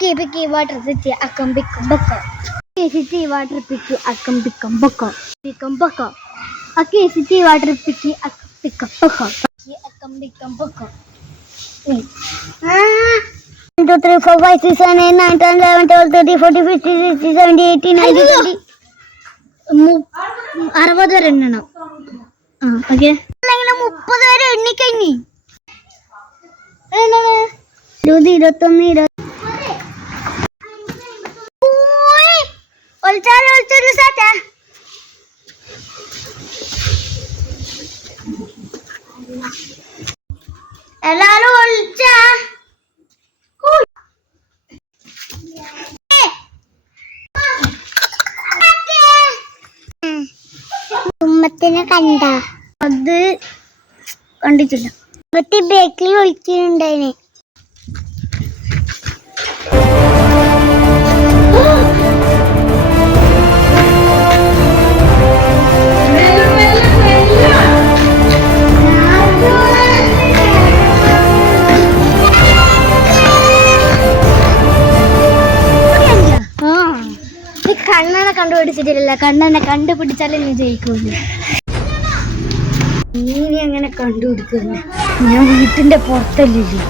Picky, picky, water, picky, akam, bickum, bucko. City, water, picky, akam, bickum, bucko. Bickum, bucko. Okay, city, water, picky, akam, bickum, bucko. Akam, bickum, bucko. 1, 2, 3, 4, 5, 6, 7, 8, 9, 10, 11, 12, 13, 14, 15, 16, 17, 18, 19, 20. 60 വരെ എണ്ണണം. Okay 30 വരെ എണ്ണിക്കഴിഞ്ഞി. 20, 21, 22 സാറ്റാ. എല്ലാരും ഒളിച്ച ഉമ്മത്തിനെ കണ്ട അത് കണ്ടിട്ടില്ല. മറ്റേ ബേക്കിൽ ഒളിക്കുന്നുണ്ടായിനെ. കണ്ണനെ കണ്ടുപിടിച്ചിട്ടില്ല. കണ്ണനെ കണ്ടുപിടിച്ചാലേ നീ ജയിക്കൂല. നീ അങ്ങനെ കണ്ടുപിടിക്കുന്നു. ഞാൻ വീട്ടിന്റെ പുറത്തല്ലേ.